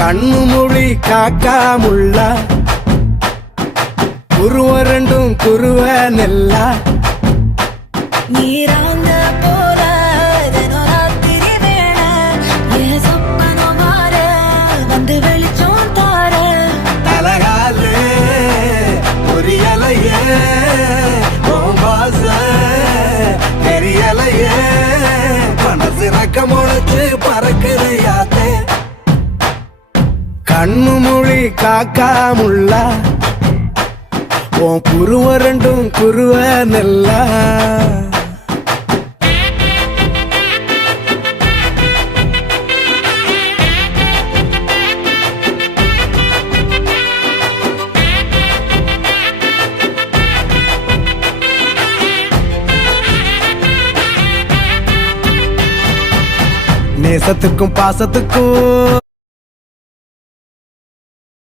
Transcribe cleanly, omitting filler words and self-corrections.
கண்ணு மொழி காக்காமுள்ள குருவ ரெண்டும் குருவ நெல்லா நீராங்க போல தினராத்திரி வேண என் சொப்பனம் மாற வந்து வெளிச்சம் தார தலகாலே பொரியலையே ஓம்பாச தெரியலையே மனசு ரக்க முளைச்சு பறக்குறையாத்தே கண்ணு மொழி காக்காமுள்ள உன் குருவ ரெண்டும் குருவ நெல்லா நேசத்துக்கும் பாசத்துக்கும்